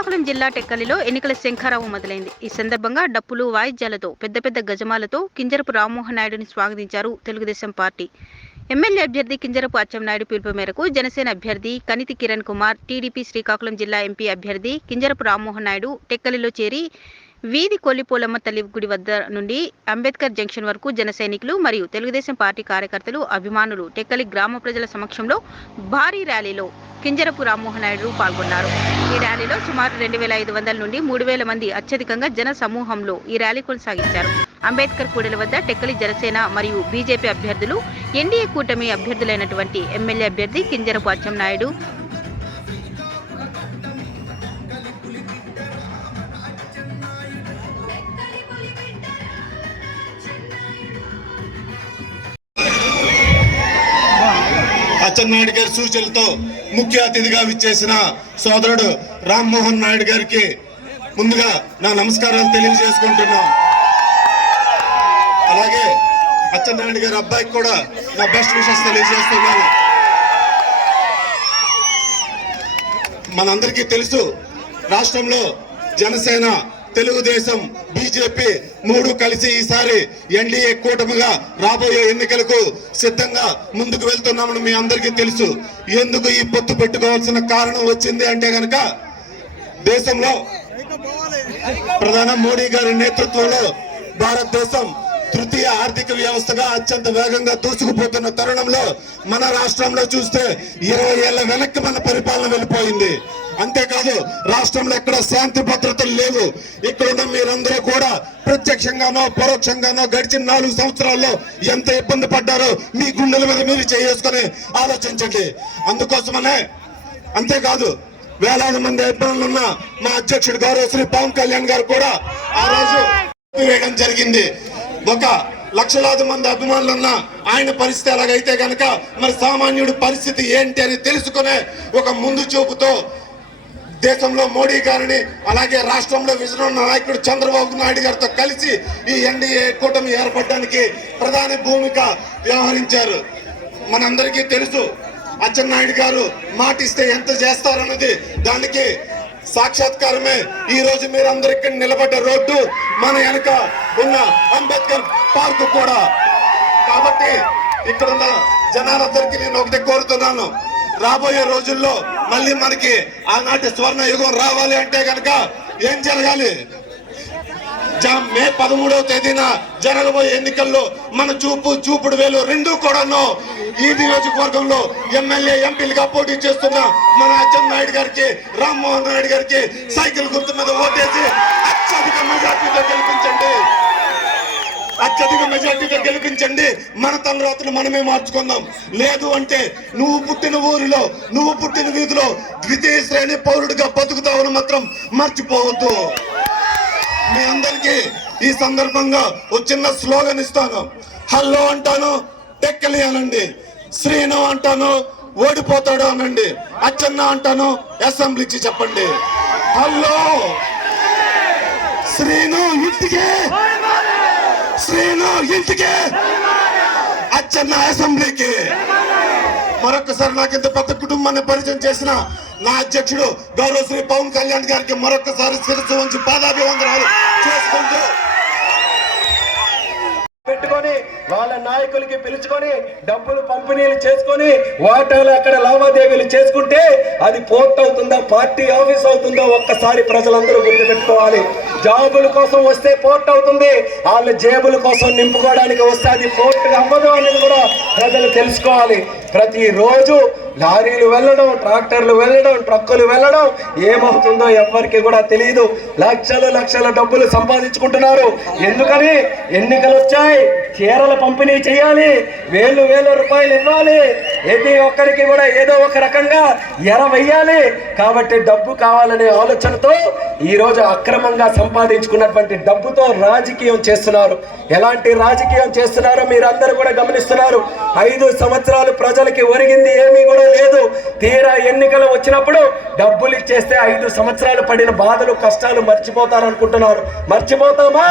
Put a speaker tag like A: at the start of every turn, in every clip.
A: శ్రీకాకుళం జిల్లా టెక్కలిలో ఎన్నికల శంఖారావు మొదలైంది. ఈ సందర్భంగా డప్పులు వాయిద్యాలతో పెద్ద పెద్ద గజమాలతో కింజరపు రామ్మోహన్ నాయుడుని స్వాగతించారు తెలుగుదేశం పార్టీ. ఎమ్మెల్యే అభ్యర్థి కింజరపు అచ్చెన్నాయుడు పిలుపు మేరకు జనసేన అభ్యర్థి కనితి కిరణ్ కుమార్ టీడీపీ శ్రీకాకుళం జిల్లా ఎంపీ అభ్యర్థి కింజరపు రామ్మోహన్ నాయుడు టెక్కలిలో చేరి వీధి కొల్లిపోలమ్మ తల్లి గుడి వద్ద నుండి అంబేద్కర్ జంక్షన్ వరకు జన సైనికులు మరియు తెలుగుదేశం పార్టీ కార్యకర్తలు అభిమానులు టెక్కలి గ్రామ ప్రజల సమక్షంలో భారీ ర్యాలీలో కింజరపు రామ్మోహన్ నాయుడు పాల్గొన్నారు. ఈ ర్యాలీలో సుమారు రెండు వేల ఐదు వందల నుండి మూడు వేల మంది అత్యధికంగా జన సమూహంలో ఈ ర్యాలీ కొనసాగించారు. అంబేద్కర్ కూడలి వద్ద టెక్కలి జనసేన మరియు బీజేపీ అభ్యర్థులు ఎన్డీఏ కూటమి అభ్యర్థులైనటువంటి ఎమ్మెల్యే అభ్యర్థి కింజరపు అచ్చెం నాయుడు
B: అచ్చెన్నాయుడు గారి సూచనలతో ముఖ్య అతిథిగా విచ్చేసిన సోదరుడు రామ్మోహన్ నాయుడు గారికి ముందుగా నా నమస్కారాలు తెలియజేసుకుంటున్నాం. అలాగే అచ్చెన్నాయుడు గారి అబ్బాయికి కూడా నా బెస్ట్ విషెస్ తెలియజేస్తున్నాను. మనందరికీ తెలుసు రాష్ట్రంలో జనసేన తెలుగుదేశం బీజేపీ మూడు కలిసి ఈసారి ఎన్డీఏ కూటమిగా రాబోయే ఎన్నికలకు సిద్ధంగా ముందుకు వెళ్తున్నామని మీ అందరికీ తెలుసు. ఎందుకు ఈ పొత్తు పెట్టుకోవాల్సిన కారణం వచ్చింది అంటే కనుక దేశంలో ప్రధాని మోడీ గారి నేతృత్వంలో భారతదేశం తృతీయ ఆర్థిక వ్యవస్థగా అత్యంత వేగంగా దూసుకుపోతున్న తరుణంలో మన రాష్ట్రంలో చూస్తే ఇరవై ఏళ్ళ వెనక్కి మన పరిపాలన వెళ్ళిపోయింది. అంతేకాదు రాష్ట్రంలో ఎక్కడ శాంతి భద్రతలు లేవు. ఇక్కడున్న మీరందరూ కూడా ప్రత్యక్షంగానో పరోక్షంగానో గడిచిన నాలుగు సంవత్సరాల్లో ఎంత ఇబ్బంది పడ్డారో మీ గుండెల మీద మీరు చేసుకొని ఆలోచించండి. అందుకోసమనే అంతేకాదు వేలాది మంది ఇబ్బందులు ఉన్న మా అధ్యక్షుడు గారు శ్రీ పవన్ కళ్యాణ్ గారు కూడా ఆ రోజు వేయడం జరిగింది. ఒక లక్షలాది మంది అభిమానులు ఉన్న ఆయన పరిస్థితి ఎలాగైతే కనుక మరి సామాన్యుడి పరిస్థితి ఏంటి అని తెలుసుకునే ఒక ముందు చూపుతో దేశంలో మోడీ గారిని అలాగే రాష్ట్రంలో విజయ నాయకుడు చంద్రబాబు నాయుడు గారితో కలిసి ఈ ఎన్డీఏ కూటమి ఏర్పడడానికి ప్రధాని భూమిక వ్యవహరించారు. మనందరికీ తెలుసు అచ్చెన్నాయుడు గారు మాట ఇస్తే ఎంత చేస్తారన్నది దానికి సాక్షాత్కారమే. ఈ రోజు మీరందరూ ఇక్కడ నిలబడ్డ రోడ్డు మన వెనక ఉన్న అంబేద్కర్ పార్క్ కూడా. కాబట్టి ఇక్కడ ఉన్న జనాలందరికీ నేను ఒకటి కోరుతున్నాను. రాబోయే రోజుల్లో మళ్ళీ మనకి ఆనాటి స్వర్ణ యుగం రావాలి అంటే కనుక ఏం జరగాలి? మే పదమూడవ తేదీన జరగబోయే ఎన్నికల్లో మన చూపు చూపుడు వేలు రెండు కూడాను ఈ నియోజకవర్గంలో ఎమ్మెల్యే ఎంపీలుగా పోటీ చేస్తున్న మన అచ్చెన్నాయుడు గారికి రామ్మోహన్ నాయుడు గారికి సైకిల్ గుర్తు మీద ఓటేసి అత్యధిక మెజార్టీతో గెలిపించండి. అత్యధిక మెజార్టీతో గెలిపించండి. మన తలరాత్రులు మనమే మార్చుకుందాం. లేదు అంటే నువ్వు పుట్టిన ఊరిలో నువ్వు పుట్టిన వీధిలో ద్వితీయ శ్రేణి పౌరుడిగా బతుకుతావని మాత్రం మర్చిపోవద్దు. మీ అందరికీ ఈ సందర్భంగా ఒక చిన్న స్లోగన్ ఇస్తాను. హలో అంటాను టెక్కలి అనండి. శ్రీను అంటాను ఓడిపోతాడు అనండి. అచ్చన్న అంటాను అసెంబ్లీకి చెప్పండి. హలో! శ్రీను ఇంటికే! శ్రీను ఇంటికే! అచ్చన్న అసెంబ్లీకి! మరొకసారి నాకు ఇంత పెద్ద కుటుంబాన్ని పరిచయం చేసిన నా అధ్యక్షుడు గౌరవ శ్రీ పవన్ కళ్యాణ్ గారికి మరొకసారి శిరస్సు వంచి పాదాభివందనాలు చేసుకుంటూ
C: పెట్టుకొని వాళ్ళ నాయకులకి పిలుచుకొని డబ్బులు పంపిణీలు చేసుకొని వాటాలు అక్కడ లావాదేవీలు చేసుకుంటే అది పోర్ట్ అవుతుందా పార్టీ ఆఫీస్ అవుతుందా ఒక్కసారి ప్రజలందరూ గుర్తుపెట్టుకోవాలి. జాబుల కోసం వస్తే పోర్ట్ అవుతుంది. వాళ్ళ జేబుల కోసం నింపుకోవడానికి వస్తే అది పోర్ట్ అవ్వదు అనేది కూడా ప్రజలు తెలుసుకోవాలి. ప్రతిరోజు లారీలు వెళ్ళడం ట్రాక్టర్లు వెళ్ళడం ట్రక్కులు వెళ్ళడం ఏమవుతుందో ఎవరికి కూడా తెలియదు లక్షలు లక్షల డబ్బులు సంపాదించుకుంటున్నారు. ఎందుకని? ఎన్నికలు వచ్చాయి చీరల పంపిణీ చేయాలి. వేలు వేల రూపాయలు ఇవ్వాలి. ప్రతి ఒక్కరికి కూడా ఏదో ఒక రకంగా ఎరవేయాలి కాబట్టి డబ్బు కావాలనే ఆలోచనతో ఈరోజు అక్రమంగా సంపాదించుకున్నటువంటి డబ్బుతో రాజకీయం చేస్తున్నారు. ఎలాంటి రాజకీయం చేస్తున్నారో మీరందరూ కూడా గమనిస్తున్నారు. ఐదు సంవత్సరాలు ప్రజలకి ఒరిగింది ఏమీ కూడా లేదు. తీరా ఎన్నికలు వచ్చినప్పుడు డబ్బులు ఇచ్చేస్తే ఐదు సంవత్సరాలు పడిన బాధలు కష్టాలు మర్చిపోతారనుకుంటున్నారు. మర్చిపోతామా?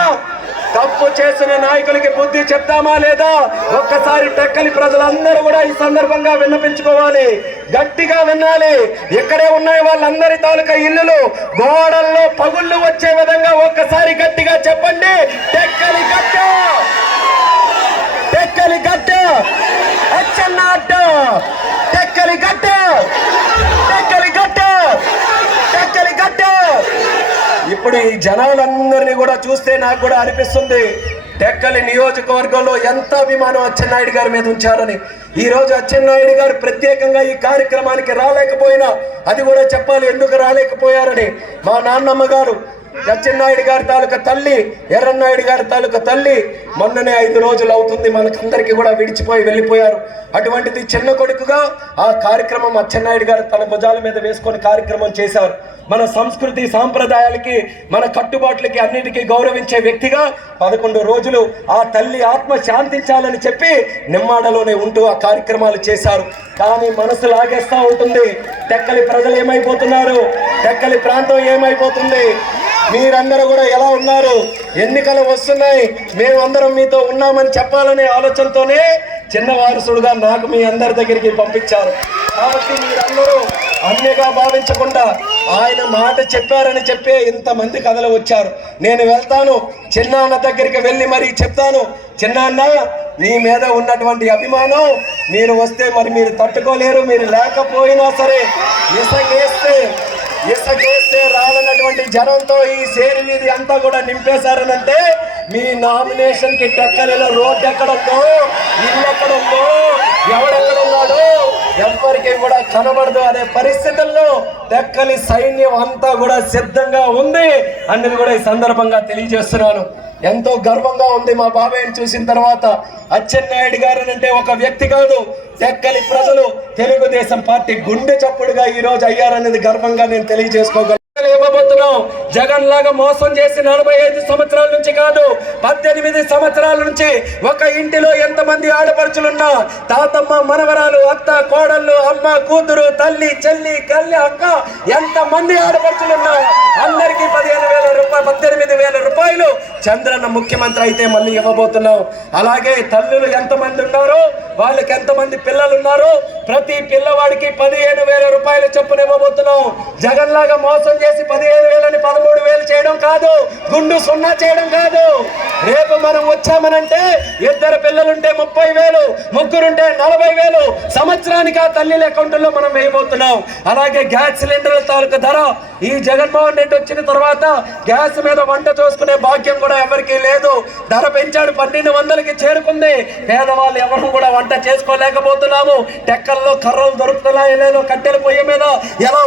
C: తప్పు చేసిన నాయకులకి బుద్ధి చెప్తామా లేదా? ఒక్కసారి టెక్కలి ప్రజలందరూ కూడా ఈ సందర్భంగా విన్నపించుకోవాలి. గట్టిగా వినాలి. ఇక్కడే ఉన్నాయి వాళ్ళందరి తాలూకా ఇల్లులు? గోడల్లో పగుళ్ళు వచ్చే విధంగా ఒక్కసారి గట్టిగా చెప్పండి. టెక్కలి గట్ట! టెక్కలి గట్ట! అచ్చన్న అడ్డ టెక్కలి గట్ట! ఇప్పుడు ఈ జనాలందరినీ కూడా చూస్తే నాకు కూడా అనిపిస్తుంది. టెక్కలి నియోజకవర్గంలో ఎంత అభిమానం అచ్చెన్నాయుడు గారి మీద ఉంచారని. ఈ రోజు అచ్చెన్నాయుడు గారు ప్రత్యేకంగా ఈ కార్యక్రమానికి రాలేకపోయినా అది కూడా చెప్పాలి ఎందుకు రాలేకపోయారని మా నాన్నమ్మ గారు సత్యనాయుడు గారి తాలూకా తల్లి ఎర్రన్నాయుడు గారి తాలూకా తల్లి మొన్ననే ఐదు రోజులు అవుతుంది. మనకందరికీ కూడా విడిచిపోయి వెళ్ళిపోయారు. అటువంటిది చిన్న కొడుకుగా ఆ కార్యక్రమం అచ్చెన్నాయుడు గారు తన భుజాల మీద వేసుకొని కార్యక్రమం చేశారు. మన సంస్కృతి సాంప్రదాయాలకి మన కట్టుబాట్లకి అన్నిటికీ గౌరవించే వ్యక్తిగా పదకొండు రోజులు ఆ తల్లి ఆత్మ శాంతించాలని చెప్పి నిమ్మాడలోనే ఉంటూ ఆ కార్యక్రమాలు చేశారు. కానీ మనసు లాగేస్తూ ఉంటుంది. తెక్కలి ప్రజలు ఏమైపోతున్నారు? తెక్కలి ప్రాంతం ఏమైపోతుంది? మీరందరూ కూడా ఎలా ఉన్నారు? ఎన్నికలు వస్తున్నాయి. మేమందరం మీతో ఉన్నామని చెప్పాలనే ఆలోచనతోనే చిన్న వారసుడుగా నాకు మీ అందరి దగ్గరికి పంపించారు. కాబట్టి మీరందరూ అన్నిగా భావించకుండా ఆయన మాట చెప్పారని చెప్పే ఇంతమంది కథలు వచ్చారు. నేను వెళ్తాను. చిన్నాన్న దగ్గరికి వెళ్ళి మరీ చెప్తాను. చిన్నాన్న మీ మీద ఉన్నటువంటి అభిమానం మీరు వస్తే మరి మీరు తట్టుకోలేరు మీరు లేకపోయినా సరే ఇసగేస్తే ఇసగే ఉన్నటువంటి జనంతో ఈ సేరు వీధి అంతా కూడా నింపేశారనంటే మీ నామినేషన్కి టెక్కలలో రోడ్డు ఎక్కడ ఉందో ఇల్లు ఎక్కడ ఉందో ఎవడెక్కడ ఉన్నాడో ఎవరికి కూడా కనబడదు అనే పరిస్థితుల్లో టెక్కలి సైన్యం అంతా కూడా సిద్ధంగా ఉంది అన్నది కూడా ఈ సందర్భంగా తెలియజేస్తున్నాను. ఎంతో గర్వంగా ఉంది మా బాబాయ్ని చూసిన తర్వాత. అచ్చెన్నాయుడు గారు అంటే ఒక వ్యక్తి కాదు టెక్కలి ప్రజలు తెలుగుదేశం పార్టీ గుండె చప్పుడుగా ఈ రోజు అయ్యారనేది గర్వంగా నేను తెలియజేసుకోగలను. ఇవ్వబోతున్నాం. జగన్ లాగా మోసం చేసి నలభై ఐదు సంవత్సరాల నుంచి కాదు పద్దెనిమిది సంవత్సరాల నుంచి ఒక ఇంటిలో ఎంతమంది ఆడపడుచులున్నా తాతమ్మ మనవరాలు అత్త కోడళ్ళు అమ్మ కూతురు తల్లి చెల్లి కల్లి అక్క ఎంత మంది ఆడపడుచులున్నా అందరికీ పదిహేను వేల రూపాయలు పద్దెనిమిది వేల రూపాయలు చంద్రన్న ముఖ్యమంత్రి అయితే మళ్ళీ ఇవ్వబోతున్నాం అలాగే తల్లులు ఎంతమంది ఉన్నారో? వాళ్ళకి ఎంతమంది పిల్లలు ఉన్నారో ప్రతి పిల్లవాడికి పదిహేను వేల రూపాయలు చొప్పున ఇవ్వబోతున్నాం జగన్ లాగా మోసం చేసి పదిహేను వేలని పదమూడు వేలు చేయడం కాదు గుండు సున్నా చేయడం కాదు. రేపు మనం వచ్చామనంటే ఇద్దరు పిల్లలుంటే ముప్పై వేలు ముగ్గురుంటే నలభై వేలు. సంవత్సరానికి ఆ తల్లిల అకౌంట్లో మనం వేయబోతున్నాం. అలాగే గ్యాస్ సిలిండర్ల తాలూకు ధర ఈ జగన్మోహన్ రెడ్డి వచ్చిన తర్వాత గ్యాస్ మీద వంట చూసుకునే భాగ్యం కూడా ఎవరికి లేదు. ధర పెంచాడు పన్నెండు వందలకి చేరుకుంది. పేదవాళ్ళు ఎవరు కూడా వంట చేసుకోలేకపోతున్నాము. టెక్కల్లో కర్రలు దొరుకుతున్నాయో లేదో కట్టెల పొయ్యి మీద ఎలా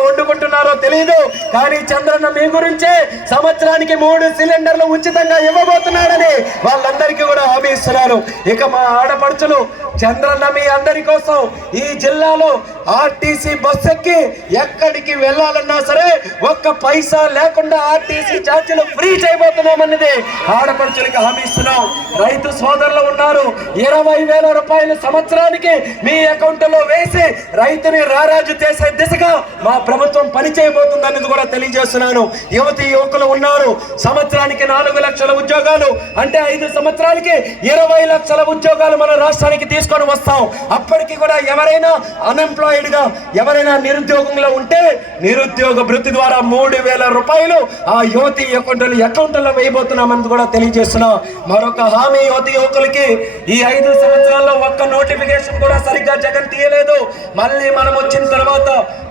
C: వండుకుంటున్నారో తెలియదు కానీ చంద్రన్న మీ గురించే సంవత్సరానికి మూడు సిలిండర్లు ఉచితంగా ఇవ్వబోతున్నాడని వాళ్ళందరికీ కూడా హామీ ఇస్తున్నారు ఇక మా ఆడపడుచులు చంద్రన్న మీ అందరి కోసం ఈ జిల్లాలో ఆర్టీసీ బస్ ఎక్కి ఎక్కడికి వెళ్ళాలన్నా సరే ఒక్క పైసా లేకుండా ఆర్టీసీ ఛార్జీలు ఫ్రీ చేయబోతున్నామన్నది ఆడపడుచులకి హామీ ఇస్తున్నాం. రైతు సోదరులు ఉన్నారు. ఇరవై వేల రూపాయలు సంవత్సరానికి మీ అకౌంట్లో వేసి రైతుని రారాజు చేసే దిశగా మా ప్రభుత్వం పనిచే చేయబోతుందన్నది కూడా తెలియజేస్తున్నాను. యువతి యువకులు ఉన్నారు. సంవత్సరానికి నాలుగు లక్షల ఉద్యోగాలు. అంటే ఐదు సంవత్సరాలకి ఇరవై లక్షల ఉద్యోగాలు మన రాష్ట్రానికి తీసుకొని వస్తాం. అప్పటికి కూడా ఎవరైనా అన్ఎంప్లాయిడ్గా ఎవరైనా నిరుద్యోగంలో ఉంటే నిరుద్యోగ వృత్తి ద్వారా మూడు వేల రూపాయలు ఆ యువతి అకౌంట్లు అకౌంట్లో వేయబోతున్నామని కూడా తెలియజేస్తున్నాం. మరొక హామీ యువతి యువకులకి. ఈ ఐదు సంవత్సరాల్లో ఒక్క నోటిఫికేషన్ కూడా సరిగ్గా జగన్ తీయలేదు. మళ్ళీ మనం వచ్చిన తర్వాత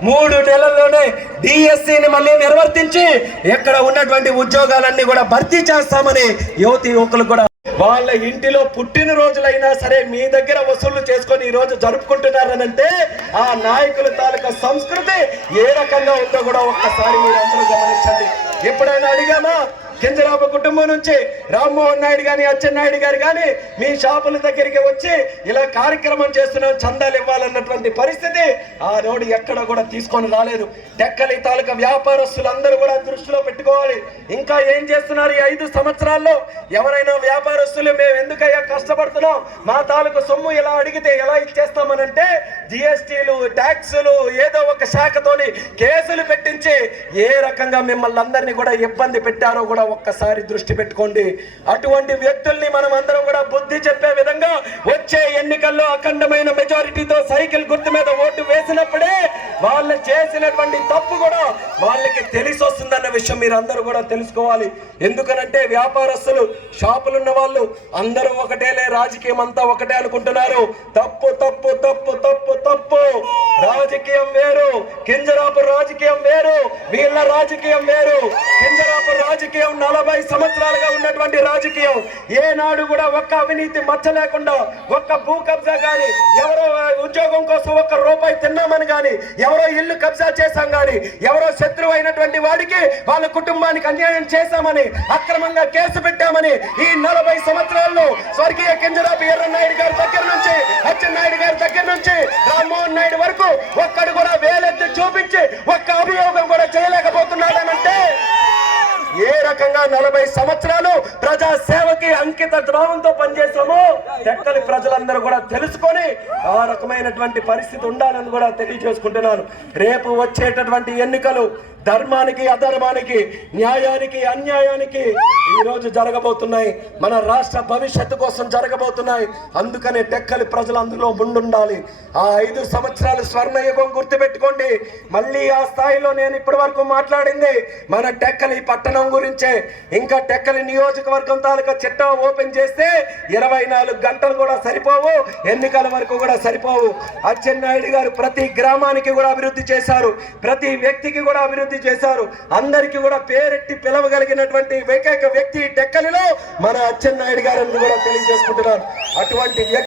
C: మూడు నెలల్లోనే డిఎస్సిని మళ్ళీ నిర్వర్తించి ఇక్కడ ఉన్నటువంటి ఉద్యోగాలన్నీ కూడా భర్తీ చేస్తామని యువతి యువకులు కూడా వాళ్ళ ఇంటిలో పుట్టిన రోజులైనా సరే మీ దగ్గర వసూలు చేసుకొని ఈ రోజు జరుపుకుంటున్నారనంటే ఆ నాయకుల తాలూకా సంస్కృతి ఏ రకంగా ఉందో కూడా ఒక్కసారి మీరు అందరూ గమనించండి. ఎప్పుడైనా అడిగామా? కింజరాబు కుటుంబం నుంచి రామ్మోహన్ నాయుడు గాని అచ్చెన్నాయుడు గారు కానీ మీ షాపుల దగ్గరికి వచ్చి ఇలా కార్యక్రమం చేస్తున్నాం చందాలు ఇవ్వాలన్నటువంటి పరిస్థితి ఆ నోడు ఎక్కడ కూడా తీసుకొని రాలేదు. డెక్కలి తాలూకా వ్యాపారస్తులందరూ కూడా దృష్టిలో పెట్టుకోవాలి. ఇంకా ఏం చేస్తున్నారు ఈ ఐదు సంవత్సరాల్లో? ఎవరైనా వ్యాపారస్తులు మేము ఎందుకయ్యా కష్టపడుతున్నాం? మా తాలూకు సొమ్ము ఎలా అడిగితే ఎలా ఇచ్చేస్తామనంటే జిఎస్టీలు ట్యాక్సులు ఏదో ఒక శాఖతోని కేసులు పెట్టించి ఏ రకంగా మిమ్మల్ని అందరినీ కూడా ఇబ్బంది పెట్టారో కూడా ఒక్కసారి దృష్టి పెట్టుకోండి. అటువంటి వ్యక్తుల్ని మనం అందరం కూడా బుద్ధి చెప్పే విధంగా వచ్చే ఎన్నికల్లో అఖండమైన మెజారిటీతో సైకిల్ గుర్తు మీద ఓటు వేసినప్పుడే వాళ్ళు చేసినటువంటి తప్పు కూడా వాళ్ళకి తెలిసి వస్తుందన్న విషయం మీరు అందరూ కూడా తెలుసుకోవాలి. ఎందుకనంటే వ్యాపారస్తులు షాపులు ఉన్న వాళ్ళు అందరూ ఒకటేలే రాజకీయం అంతా ఒకటే అనుకుంటున్నారు. తప్పు తప్పు తప్పు తప్పు తప్పు. రాజకీయం వేరు. కింజరాపు రాజకీయం వేరు. వీళ్ళ రాజకీయం వేరు. కింజరాపు రాజకీయం నలభై సంవత్సరాలుగా ఉన్నటువంటి రాజకీయం. ఏనాడు కూడా ఒక్క అవినీతి మచ్చ లేకుండా ఒక్క భూ కబ్జా కానీ ఎవరో ఉద్యోగం కోసం ఒక్క రూపాయి తిన్నామని కానీ ఎవరో ఇల్లు కబ్జా చేశాం కానీ ఎవరో శత్రువు అయినటువంటి వాడికి వాళ్ళ కుటుంబానికి అన్యాయం చేశామని అక్రమంగా కేసు పెట్టామని ఈ నలభై సంవత్సరాల్లో స్వర్గీయ కింజరాపు ఎర్రనాయుడు గారి దగ్గర నుంచి అచ్చెన్నాయుడు గారి దగ్గర నుంచి రామ్మోహన్ నాయుడు వరకు ఒక్కడు కూడా వేలెత్తి చూపించి ఒక్క అభియోగం కూడా చేయలేకపోతున్నాడనంటే ఏ రకంగా నలభై సంవత్సరాలు ప్రజా సేవకి అంకిత ద్రోహంతో పనిచేసామో ఎక్కడి ప్రజలందరూ కూడా తెలుసుకొని ఆ రకమైనటువంటి పరిస్థితి ఉండాలని కూడా తెలియజేసుకుంటున్నాను. రేపు వచ్చేటటువంటి ఎన్నికలు ధర్మానికి అధర్మానికి న్యాయానికి అన్యాయానికి ఈ రోజు జరగబోతున్నాయి. మన రాష్ట్ర భవిష్యత్తు కోసం జరగబోతున్నాయి. అందుకనే టెక్కలి ప్రజలు అందులో ముందుండాలి ఆ ఐదు సంవత్సరాలు స్వర్ణయుగం గుర్తుపెట్టుకోండి. మళ్ళీ ఆ స్థాయిలో నేను ఇప్పటి వరకు మాట్లాడింది మన టెక్కలి పట్టణం గురించే. ఇంకా టెక్కలి నియోజకవర్గం తాలూకా చిట్టా ఓపెన్ చేస్తే ఇరవై నాలుగు గంటలు కూడా సరిపోవు ఎన్నికల వరకు కూడా సరిపోవు. అచ్చెన్నాయుడు గారు ప్రతి గ్రామానికి కూడా అభివృద్ధి చేశారు. ప్రతి వ్యక్తికి కూడా అభివృద్ధి చేశారు. అందరికీ కూడా పేరెట్టి పిలవగలిగినటువంటి ఏకైక వ్యక్తి డెక్కలిలో మన అచ్చెన్నాయుడు గారని కూడా తెలియజేసుకుంటున్నాను. అటువంటి వ్యక్తి